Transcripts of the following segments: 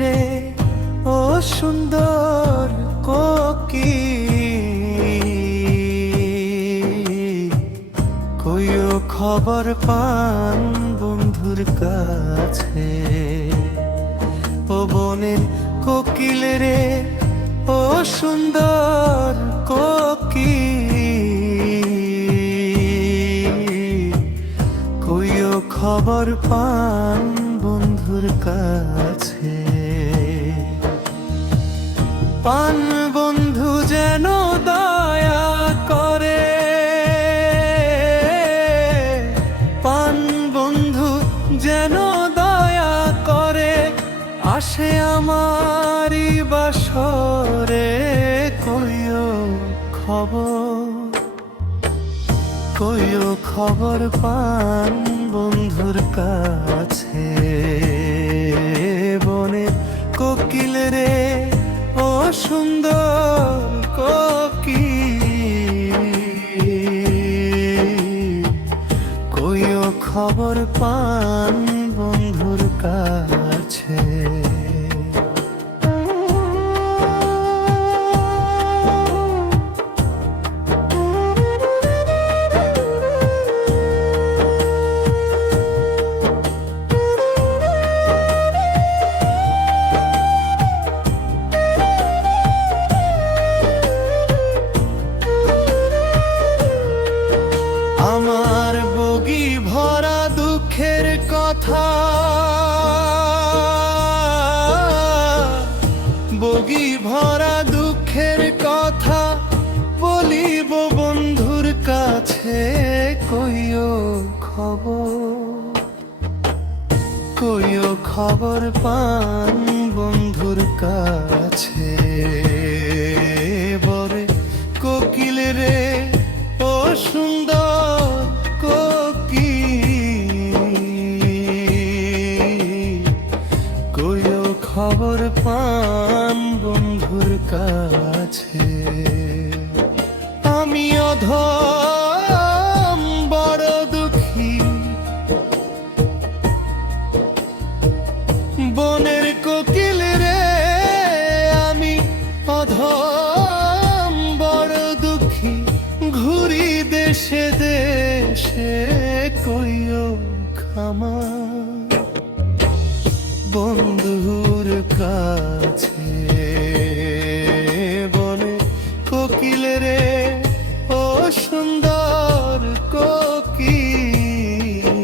রে ও সুন্দর কোকিল, কইও খবর পান বন্ধুর কাছে। ও বনের কোকিল রে ও সুন্দর কোকিল, কইও খবর পান বন্ধুর কাছে। পান বন্ধু যেন দয়া করে, পান বন্ধু যেন দয়া করে, আসে আমারি বাসরে। কইও খবর, কইও খবর পান বন্ধুর কাছে। বনে কোকিল রে ও সুন্দর কোকিল, কইও খবর পান বন্ধুর কাছে। আমার বগি ভরা দুঃখের কথা, বগি ভরা দুঃখের কথা বলিব বন্ধুর কাছে। কইও খবর, কইও খবর পান বন্ধুর কাছে। বরে কোকিল রে ও সুন্দর কোকিল, কইও খবর পান বন্ধুর কাছে। আমি অধম বড় দুঃখী, বনের কোকিল রে আমি অধম বড় দুঃখী, ঘুরি দেশে দেশে। কইও ক্ষমা বন্ধুর কাছে। বনে কোকিল রে ও সুন্দর কোকিল,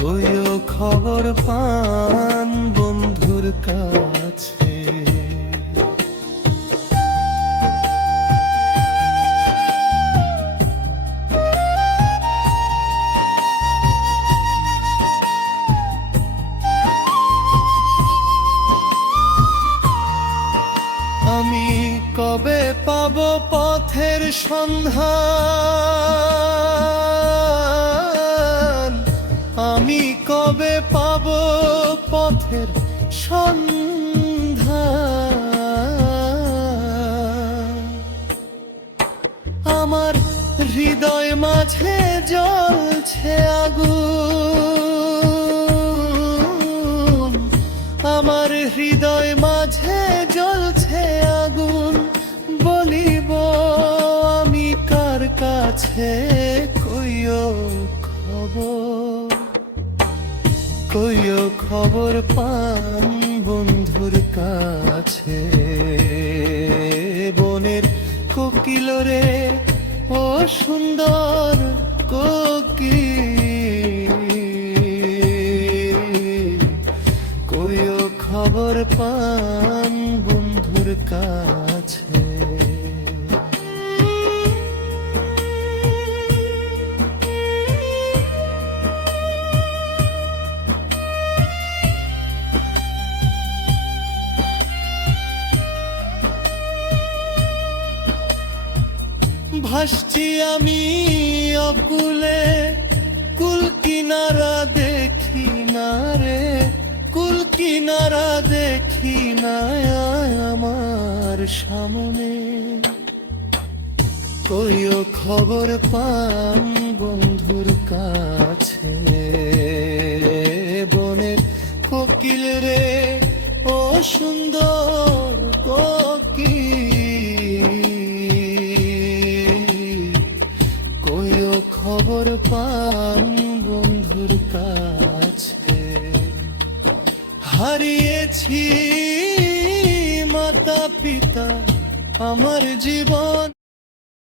কইও খবর পান বন্ধুর কাছে। আমি কবে পাব পথের সন্ধান, আমি কবে পাব পথের সন্ধান। আমার হৃদয় মাঝে জ্বলছে আগুন, আমার হৃদয় মাঝে জ্বলছে আগুন। বলিব আমি কার কাছে? কইও খবর, কইও খবর পান বন্ধুর কাছে। বনের কোকিল রে ও সুন্দর কোকিল, কইও খবর পান বন্ধুর কাছে। ভাসছি আমি অকুলে, কুল কিনারা দেখি না রে, কুল কিনারা দেখি না আমার সামনে। কইও খবর পান বন্ধুর কাছে। বনের কোকিল রে ও সুন্দর কোকিল, কইও খবর পান বন্ধুর কাছে। হারিয়েছি মাতা পিতা, আমার জীবন